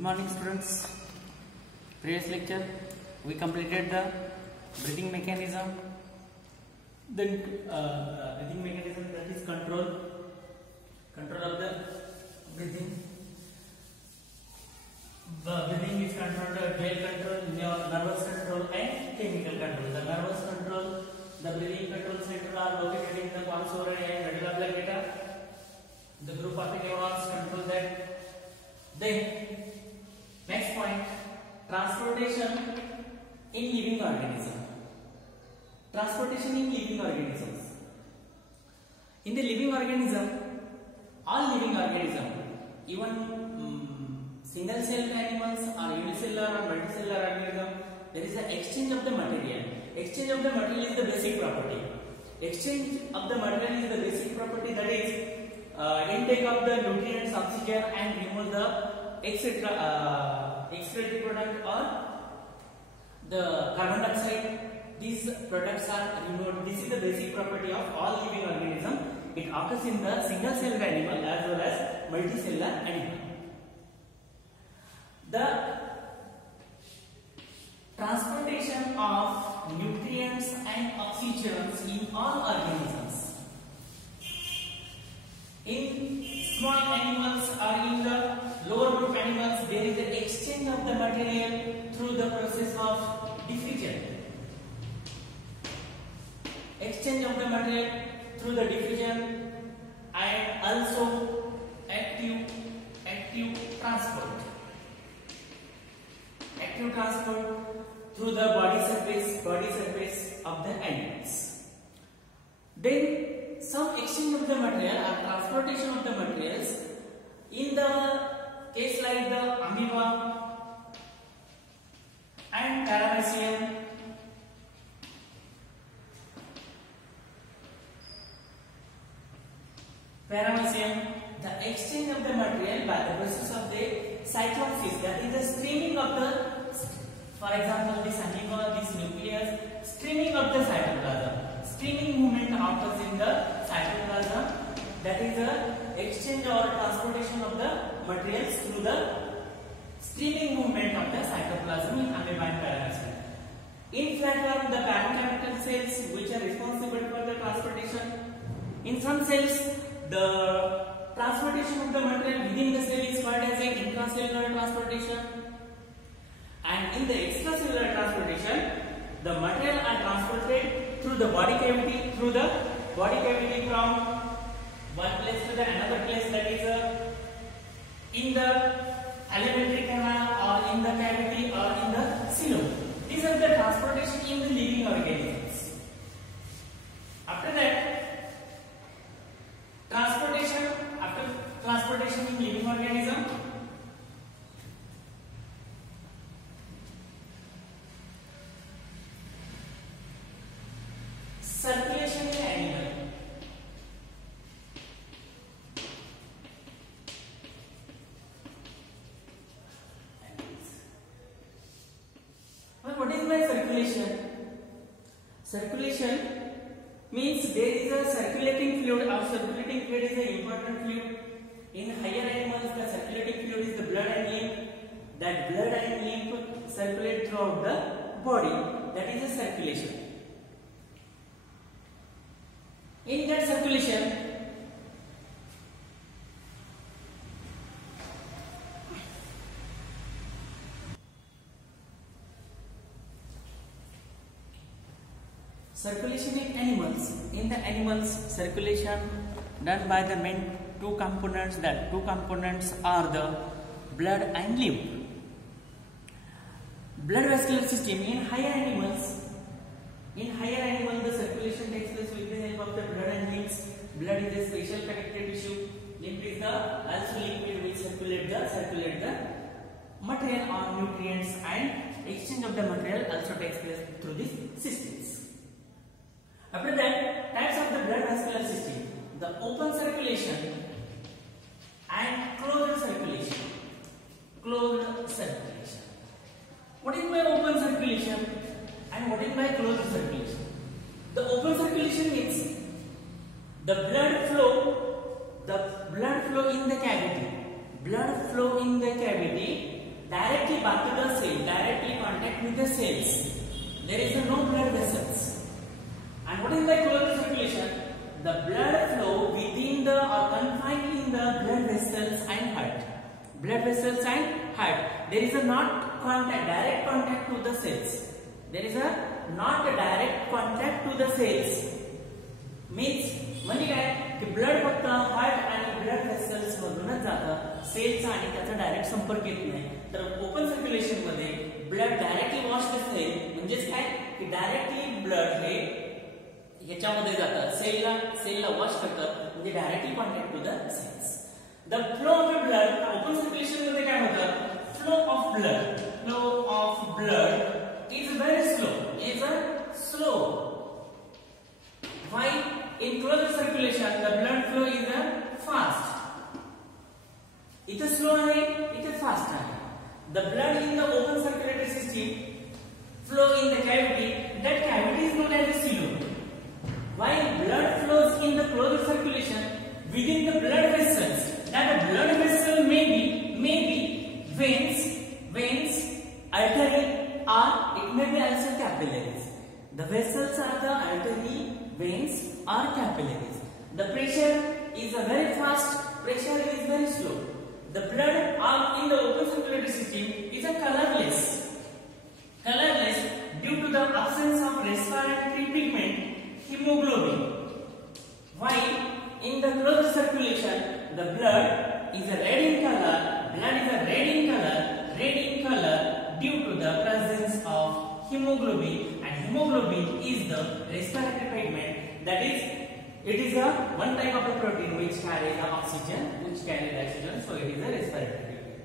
Good morning, students. Previous lecture we completed the breathing mechanism. Then breathing mechanism, that is control of the breathing. The breathing is controlled by gel control, nervous control, and chemical control. The nervous control, the breathing control center are located in the pons ori and medulla oblongata. The group of the neurons control that. Then next point, transportation in living organism. Transportation in living organisms. In the living organism, all living organism, even single celled animals or unicellular or multicellular organism, there is an exchange of the material. Exchange of the material is the basic property. Exchange of the material is the basic property, that is intake of the nutrients, oxygen, and remove the excretory product or the carbon dioxide. These products are removed. This is the basic property of all living organism. It occurs in the single celled animal as well as multicellular animal. The transportation of nutrients and oxygens in all organisms. In small animals or in the lower group animals, there is an exchange of the material through the process of diffusion. Exchange of the material through the diffusion and also active transport. Active transport through the body surface of the animals. Then some exchange of the material or transportation of the materials in the case like the amoeba and paramecium. The exchange of the material by the process of the cytosis, that is the streaming of the, for example, this amoeba, this nucleus, streaming of the cytoplasm. Streaming movement occurs in the cytoplasm, that is the exchange or transportation of the materials through the streaming movement of the cytoplasm in amoeba and paramecium. In flatworm, the parenchymal cells which are responsible for the transportation. In some cells, the transportation of the material within the cell is called as a intracellular transportation, and in the extracellular transportation, the material are transported through the body cavity, from one place to the another place, that is in the alimentary canal or in the cavity or in the coelom. These are the transportation in the living organisms. After that, transportation in living organism. Circulation in animal. Well, what is my circulation? Circulation means there is a circulating fluid, or circulating fluid is an important fluid. In higher animals, the circulating fluid is the blood and lymph. That blood and lymph circulate throughout the body. That is a circulation. In that circulation, in animals. In the animals, circulation done by the main two components. That two components are the blood and lymph. Blood vascular system in higher animals. In higher animals, the circulation takes place with the help of the blood and lymphs. Blood is a special connective tissue. Lymph is the also liquid which circulate the material or nutrients, and exchange of the material also takes place through these systems. After that, types of the blood vascular system: the open circulation and closed circulation. What is my open circulation and what is my closed circulation? The open circulation means the blood flow in the cavity directly back to the cell, directly contact with the cells. There is no blood vessels. And what is the closed circulation? The blood flow within the or confined in the blood vessels and heart. Blood vessels and heart. There is a not contact, direct contact to the cells. There is a not a direct contact to the cells. Means म्हणजे काय की blood फक्त heart आणि blood vessels मधूनच जातं, सेल्सचा आणि त्याचा direct संपर्क येत नाही. तर ओपन सर्क्युलेशन मध्ये ब्लड डायरेक्टली वॉश असते, म्हणजेच काय की डायरेक्टली ब्लड हे याच्यामध्ये जातं, सेलला वॉश करतं, म्हणजे directly contact to the cells. The flow of blood open circulation मध्ये काय होतं, flow of blood is very slow. Why? In closed circulation, the blood flow is fast. It is slow and it is fast. The blood in the open circulatory system flow in the cavity. That cavity is known as a silo. While blood flows in the closed circulation within the blood vessels, that blood vessel may be veins, artery, or it may be also capillaries. The vessels are the artery, veins or capillaries. The pressure is very fast, pressure is very slow. The blood in the open circulatory system is colorless due to the absence of respiratory pigment hemoglobin. While in the closed circulation, the blood is a red in color. Blood is a red in color due to the presence of hemoglobin, and hemoglobin is the respiratory pigment. That is, it is a one type of a protein which carries the oxygen, so it is a respiratory pigment.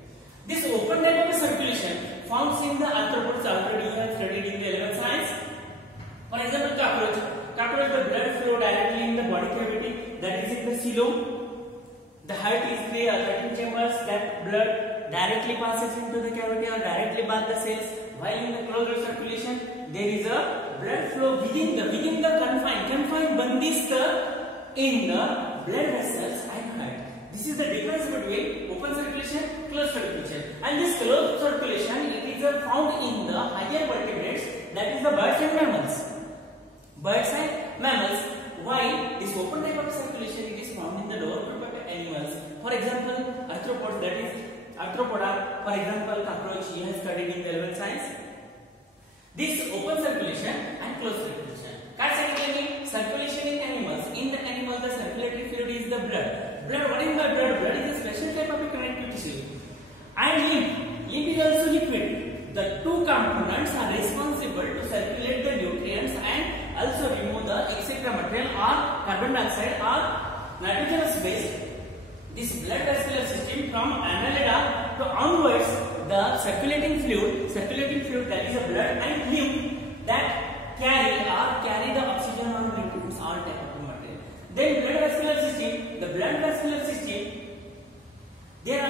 This open type of circulation found in the arthropods already you have studied in the 11th science. For example, cockroach, the blood flow directly in the body cavity, that is in the coelom. The heart is the 13 chambers, that blood directly passes into the cavity or directly by the cells. While in the closed circulation, there is a blood flow within the confined bandisht in the blood vessels and heart. This is the difference between open circulation, closed circulation. And this closed circulation, it is found in the higher vertebrates, that is the birds and mammals. While this open type of circulation, it is found in the lower group of animals. For example, arthropods, that is arthropoda, for example, cockroach, you have studied in the 11th science. This open circulation and closed circulation. Circulation in animals. In the animal, the circulatory fluid is the blood. What is the blood? Blood is a special type of a connective tissue. And lymph is also liquid. The two components are responsible to circulate the nutrients and also remove the excreta material or carbon dioxide or nitrogenous waste. This blood vascular system from annelida to onwards, the circulating fluid that is a blood and lymph that carry the oxygen or nutrients all type of material. Then blood vascular system, there are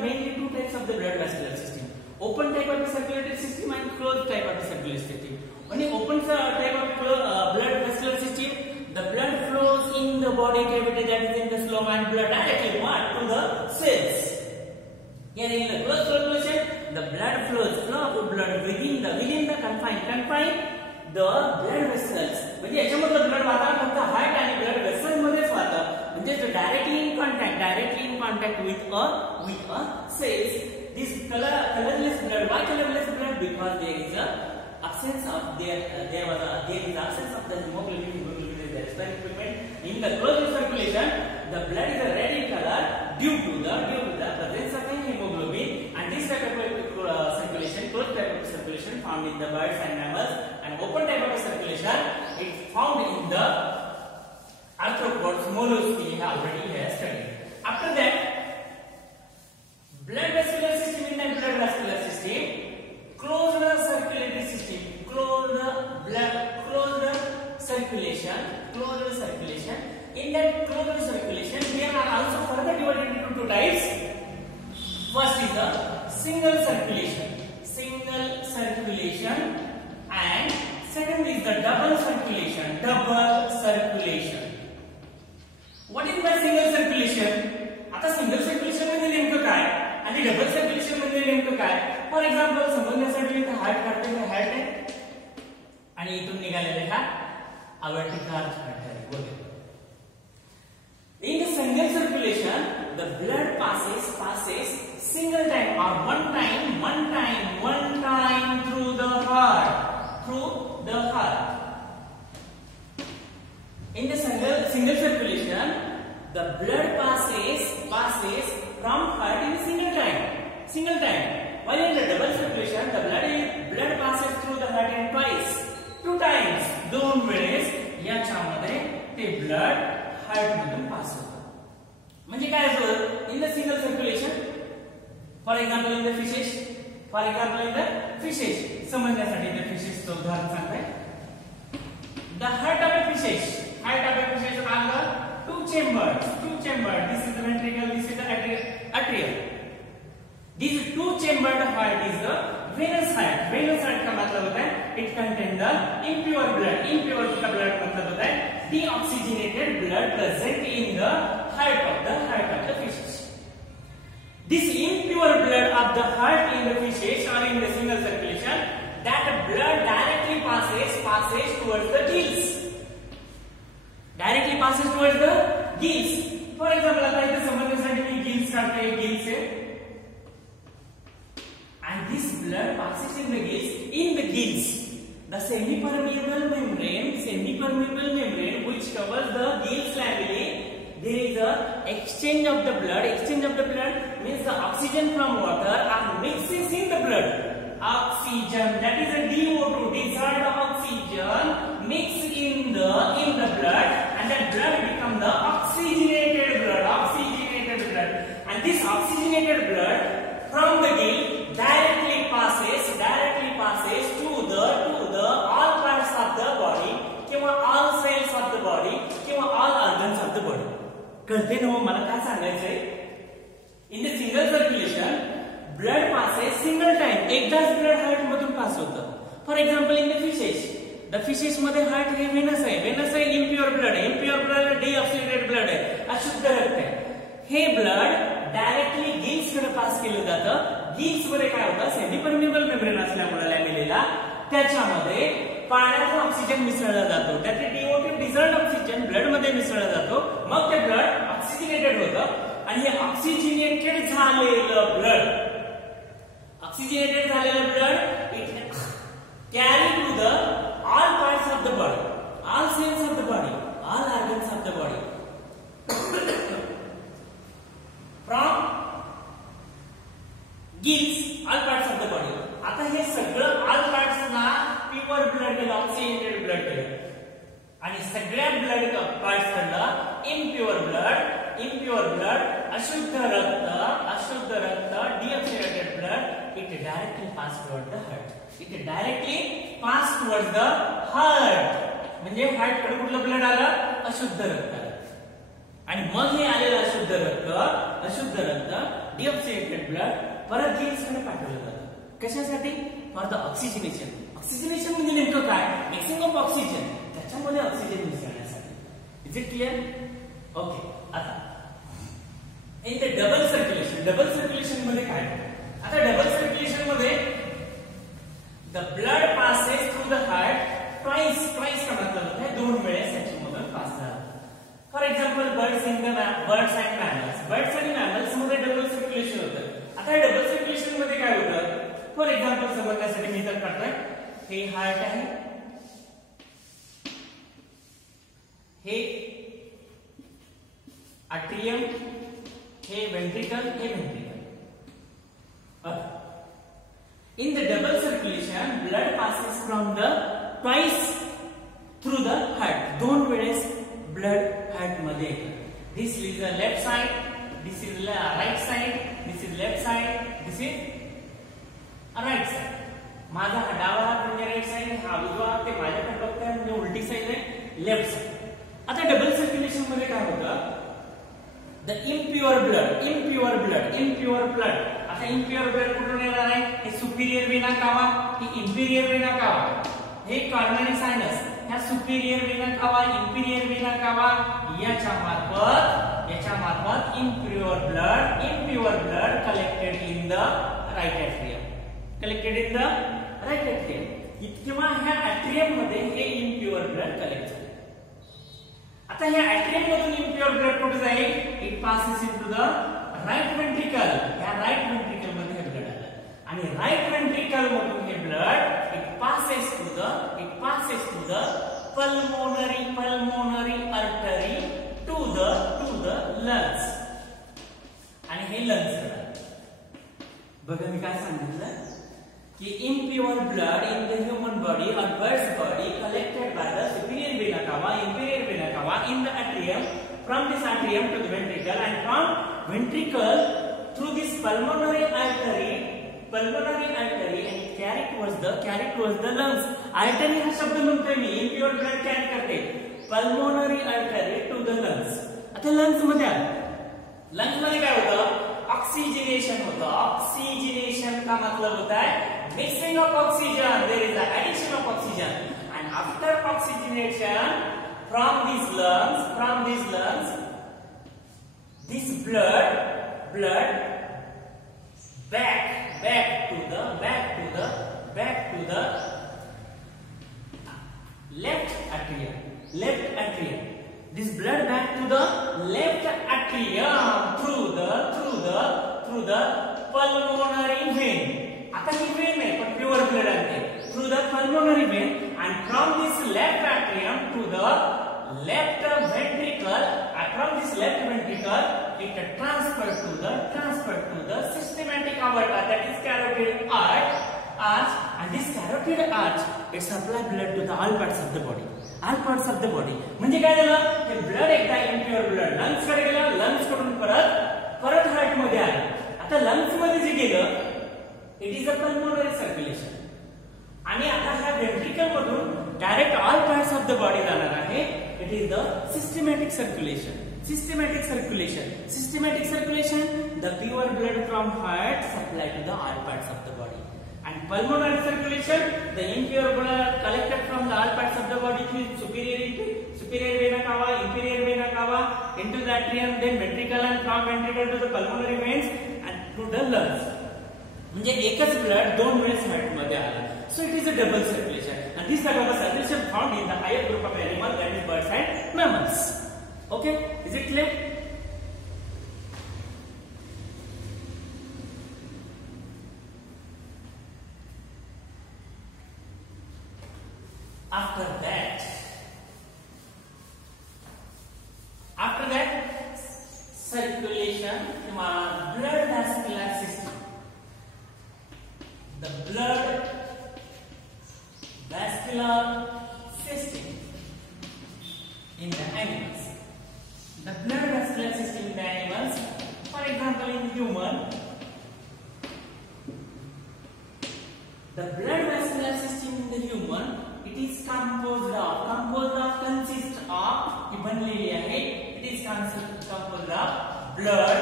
mainly two types of the blood vascular system. Open type of the circulatory system and closed type of the circulatory system. Only open type of blood vascular system, the blood flows in the body cavity, that is in the coelom, and blood directly to the cells. Here in the closed circulation, the blood flow of blood within the confined the blood vessels. म्हणजे याच्यामध्ये blood वाहतं फक्त heart आणि blood vessel मध्येच वाहतं, म्हणजे directly in contact with a cells. This colorless blood. Why colorless blood? Because there is a absence of there is absence of the hemoglobin is the respiratory pigment. In the closed circulation, the blood is a red in color due to the presence of hemoglobin, and this type of circulation, closed type of circulation, found in the birds and mammals, and open type of circulation it's found in the arthropods, mollusks we have already studied. After that, blood vascular system in the blood vascular system, closed circulatory system, closed circulation. In that closed circulation, there are also further divided into two types. First is the single circulation, and second is the double circulation. What is my single circulation? आता single circulation मध्ये नेमकं काय आणि double circulation मध्ये नेमकं काय? For example समजण्यासाठी इथे हार्ट काढते, हे हार्ट आहे आणि इथून निघालेले हा aortic arch artery वगैरे. In the single circulation, the blood passes single time or one time through the heart. In the single circulation, the blood passes from heart in single time. While in the double circulation, the blood passes through the heart in two times. दोन वेळेस याच्यामध्ये ते blood heart मधून पास होतं. म्हणजे काय होतं? In the single circulation, for example in the fishes, समजण्यासाठी द फिशेसचं उदाहरण सांगताय. The heart of a fish are two chambers. This is the ventricle, this is the atrium. This two-chambered heart is the venous heart. Venous heart का मतलब होता है it contains the impure blood. Impure का blood मतलब होता है deoxygenated blood present in the heart of the fishes. This impure blood of the heart in the fishes or in the single circulation, that blood directly passes towards the gills. For example, आता इथे समजण्यासाठी मी gills काढते, gills है. And this blood passes in the gills. The semi-permeable membrane which covers the gills lamellae, there is a exchange of the blood. Means the oxygen from water are mixes in the blood. Oxygen, that is a DO2, dissolved oxygen, mixed in the blood, and that blood become the oxygenated blood. And this oxygenated blood from the gill directly passes to the all parts of the body, किंवा all cells of the body, किंवा all organs of the body. कळते ना मला काय सांगायचंय? In the single circulation, blood passes single time. एकदाच blood heart मधून पास होतं. For example, in the fishes मध्ये heart हे venous आहे, impure blood deoxygenated blood आहे, अशुद्ध रक्त आहे. हे blood डायरेक्टली गिल्स कडे पास केलं जातं. गिल्स मध्ये काय होतं? सेमीपरमिएबल मेम्ब्रेन असल्यामुळे लॅमेलेला त्याच्यामध्ये पाण्याचा ऑक्सिजन मिसळला जातो. त्याचे DO2 डिझॉल्व्ड ऑक्सिजन ब्लड मध्ये मिसळला जातो. मग ते ब्लड ऑक्सिजनेटेड होतं आणि हे ऑक्सिजनेटेड झालेलं blood it carry to the all parts of the body, all cells of the body, all organs of the body. From gills, all parts of the body. आता हे सगळं all parts ना pure blood केलं, oxygenated blood केलं आणि सगळ्या blood parts कडला impure blood, अशुद्ध रक्त, deoxygenated blood, it directly pass towards the heart. म्हणजे हार्ट कडे कुठलं ब्लड आलं? अशुद्ध रक्त. आणि मग हे आलेलं अशुद्ध रक्त डिऑक्सिजनेटेड ब्लड परत गिल्स कडे पाठवलं जातं. कशासाठी? For the oxygenation. ऑक्सिजनेशन म्हणजे नेमकं काय? मिक्सिंग ऑफ ऑक्सिजन, त्याच्यामध्ये ऑक्सिजन मिसळण्यासाठी. Is it clear? ओके. आता इन द डबल सर्क्युलेशन मध्ये काय? आता डबल सर्क्युलेशन मध्ये the blood passes through the heart twice का मतलब होता है दोन वेळेस याच्यामधून पास झाला. For example birds and mammals मध्ये डबल सर्क्युलेशन होतं. आता डबल सर्क्युलेशन मध्ये काय होतं? फॉर एक्झाम्पल समजण्यासाठी मी इथं काढतोय. हे हार्ट आहे, हे atrium, hey ventricle. In the double circulation, blood passes from the twice through the heart. दोन वेळेस blood heart मध्ये येतं. This is the left side, this is the right side, this is left side, this is right side. माझा हा डावा हात म्हणजे right side, हा उजवा हात ते माझ्याकडे बघताय म्हणजे उलटी साइड आहे, लेफ्ट साइड. आता डबल सर्क्युलेशन मध्ये काय होतं? The impure blood. आता इम्प्युअर ब्लड कुठून येणार आहे? हे सुपिरियर वेना कावा, ही इन्फिरियर वेना कावा, हे कॉर्नरी सायनस, ह्या Superior vena cava, inferior vena cava याच्या मार्फत impure blood collected in the right atrium. Collected in the right atrium. किंवा ह्या atrium मध्ये हे impure blood collect झाले. आता ह्या atrium मधून impure blood कुठे जाईल? It passes into the right ventricle. ह्या right ventricle मध्ये हे blood आलं. आणि right ventricle मधून हे blood it passes to the pulmonary artery to the lungs. आणि हे lungs कडे. बघा मी काय सांगितलं कि impure blood in the human body or bird's body collected by the superior vena cava, inferior vena cava in the atrium, from this atrium to the ventricle, and from ventricle through this pulmonary artery and carry towards the lungs. Artery हा शब्द म्हणतोय मी, impure blood carry करते pulmonary artery to the lungs. आता lungs मध्ये lungs मध्ये काय होतं? Oxygenation होता. ऑक्सीजनेशन का मतलब होता है mixing of oxygen. There is the addition of oxygen, and after oxygenation from these lungs this blood back to the left atrium. This blood back to the left atrium through the pulmonary vein. आता ही vein है पण pure blood आहे. Through the pulmonary vein, and from this left atrium to the left ventricle, and from this left ventricle it transferred to the systematic aorta, that is carotid arch, and this carotid arch it supply blood to the all parts of the body. म्हणजे काय झालं? हे blood एकदा impure blood lungs कडे गेलं, lungs कडून परत heart मध्ये आलं. आता lungs मध्ये जे गेलं it is a pulmonary circulation, आणि आता ह्या ventricle मधून direct all parts of the body जाणार आहे. It is the systematic circulation. The pure blood from heart supply to the all parts of the body, and pulmonary circulation, the impure blood collected from the all parts of the body through superior vena cava, inferior vena cava into the atrium, then ventricle, and from ventricle to the pulmonary veins and to the lungs. म्हणजे एकच blood दोन वेळेस heart मध्ये आला. So it is a double circulation, and this type of a circulation found in the higher group of animals, that is birds and mammals. Okay, is it clear? After that circulation, blood vascular system. The blood vascular system in the animals. The blood vascular system in the animals, for example in human, the blood vascular system in the human, it is composed of consists of evenly it is composed of blood,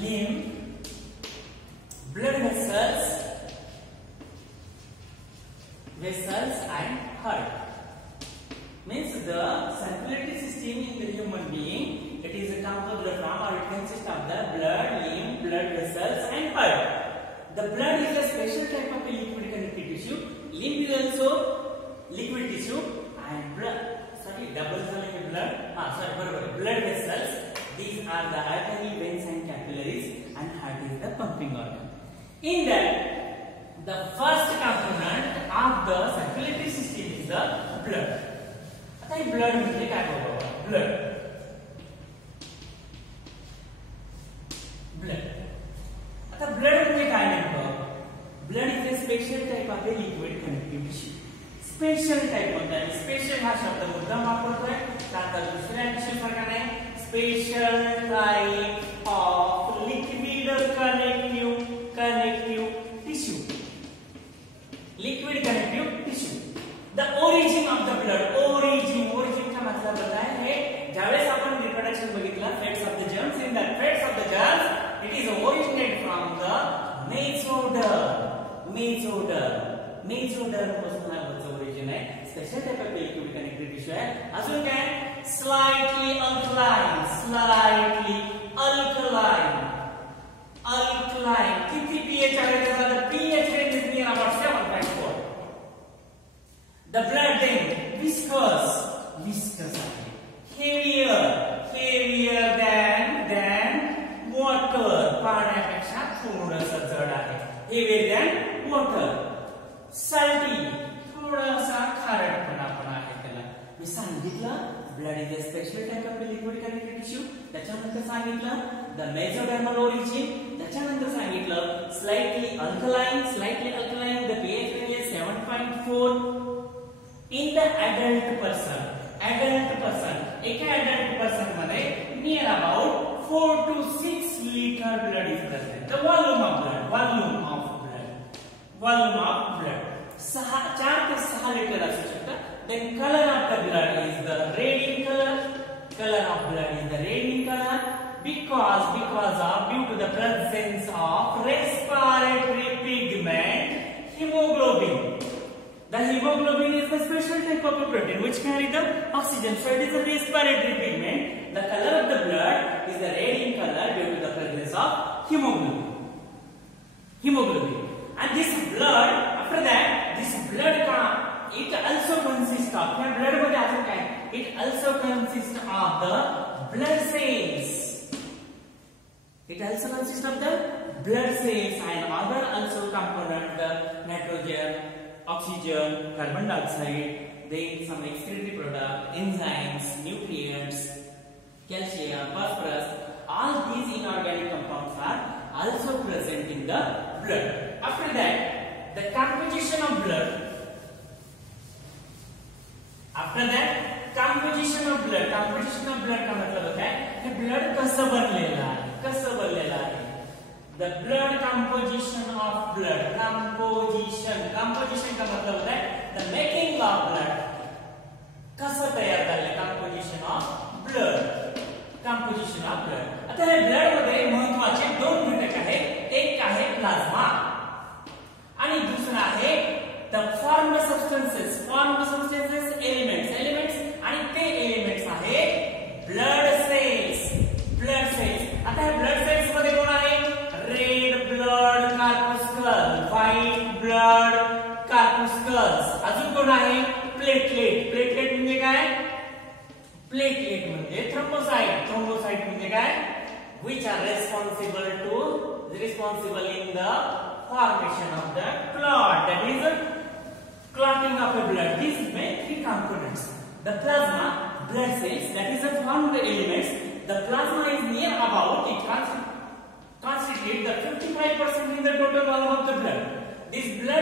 lymph, blood vessels and heart. Means the circulatory system in the human being, it is composed from, or it consists of the blood, lymph, blood vessels and heart. The blood is a special type of liquid connective tissue. Lymph is also liquid tissue, and blood, blood vessels, these are the artery, veins and capillaries, and heart is the pumping organ. In that, the first component of the circulatory system is the blood. आता हे blood म्हणजे काय बघा? blood. आता blood म्हणजे काय नेमकं? Blood is a special type of a liquid connective tissue. Special type होता है. स्पेशल हा शब्द मुद्दाम वापरतोय, त्यानंतर दुसऱ्या विषय प्रकारे special type of liquid connective tissue. Liquid connective tissue. The origin of the blood. Origin का मतलब होता है ज्यावेळेस आपण रिप्रोडक्शन बघितलं, fates of the germs, in the fates of the germs it is originate from the mesoderm पासून हा origin आहे. Special type of liquid connective tissue आहे. अजून काय? Slightly alkaline. किती पीएच आहे त्याचा? blood then viscous आहे, heavier than water, पाण्यापेक्षा थोडंसं जड आहे, heavier than water. salty, थोडासा खारटपणा पण आहे त्याला. मी सांगितलं blood is a special type of liquid connected tissue. त्याच्यानंतर सांगितलं द मेसोडर्मल ओरिजिन. त्याच्यानंतर सांगितलं slightly alkaline the pH value is 7.4 in the adult person. एका adult person मध्ये near about 4 to 6 liter blood is present. The volume of blood 4 ते 6 litre असू शकतं. Then color of the blood is the red in color. Due to the presence of respiratory pigment hemoglobin. The hemoglobin is the special type of a protein which carry the oxygen. So it is a respiratory pigment. The color of the blood is the red in color due to the presence of hemoglobin. And this blood, after that, it also consists of it also consists of the blood cells. And other also components, the nitrogen, oxygen, carbon dioxide, then some excretory product, enzymes, nutrients, calcium, phosphorus. All these inorganic compounds are also present in the blood. After that, the composition of blood. का मतलब होता है कि blood कसं बनलेलं आहे. The blood composition of blood. Composition का मतलब होता है the making of blood. कसं तयार झालं composition of blood. आता हे ब्लड मध्ये महत्त्वाचे 2 घटक आहेत. एक आहे प्लाझ्मा आणि दुसरा आहे the formed substances elements आणि ते एलिमेंट्स आहे ब्लड सेल्स. आता हे ब्लड सेल्स मध्ये कोण आहे? Red blood corpuscle, white blood corpuscles. अजून कोण आहे? प्लेटलेट म्हणजे काय? प्लेटलेट म्हणजे थ्रोम्बोसाइट म्हणजे काय? which are responsible in the formation of the clot, that is clotting of the blood. These main 3 components. The plasma, blood cells, that is the formed elements. The plasma is near about, it constitutes the 55% in the total volume of the blood. This blood